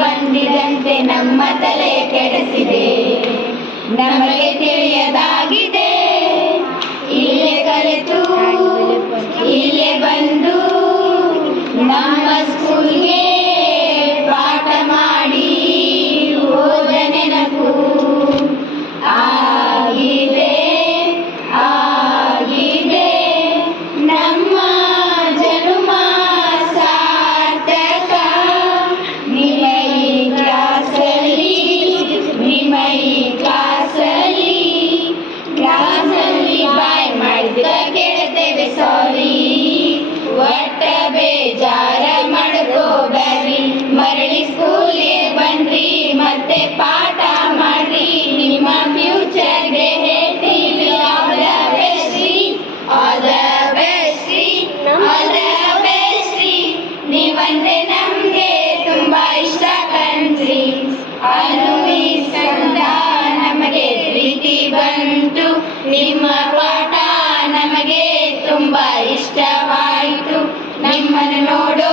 ಬಂದಿದಂತೆ ನಮ್ಮ ತಲೆ ಕೆಡಿಸಿದೆ. ನಮಗೆ ತಿಳಿಯದಾಗಿದೆ, ಇಲ್ಲೇ ಕಲಿತು ಇಲ್ಲೇ ಬಂದು ನಮ್ಮ ಸ್ಕೂಲ್ಗೆ ಪಾಠ ಮಾಡಿ ಹೋದ ನೆನಪು. ಆಗಿದೆ ಆಗಿದೆ ನಮ್ಮ ಜನುಮ ಸಾರ್ಥಕ. ನಿಮ್ಮ ಈ ಕ್ಲಾಸಲ್ಲಿ ಬಾಯ್ ಮಾಡಿದ ಕೇಳ್ತೇವೆ ಸಾರಿ. ಒಟ್ಟ ಬೇಜಾರ ಮಾಡ್ಕೋಬ್ಯಾಡ್ರಿ, ಮರಳಿ ಸ್ಕೂಲ್ಗೆ ಬನ್ರಿ, ಮತ್ತೆ ಪಾಠ ಮಾಡ್ರಿ. ನಿಮ್ಮ ಫ್ಯೂಚರ್ಗೆ ಹೇಳ್ತೀವಿ ಆಲ್ ದ ಬೆಸ್ಟ್ ರೀ, ಆಲ್ ದ ಬೆಸ್ಟ್ ರೀ, ಆಲ್ ದ ಬೆಸ್ಟ್ ರೀ. ನೀವಂದ್ರೆ ನಮ್ಗೆ ತುಂಬಾ ಇಷ್ಟ ಕಣ್ರಿ. ಅನುಭವಿಸಿದ ನಮಗೆ ಪ್ರೀತಿ ಬಂತು, ನಿಮ್ಮ ಪಾಠ ನಮಗೆ ತುಂಬಾ ಇಷ್ಟವಾಯಿತು. ನಿಮ್ಮನ್ನು ನೋಡೋ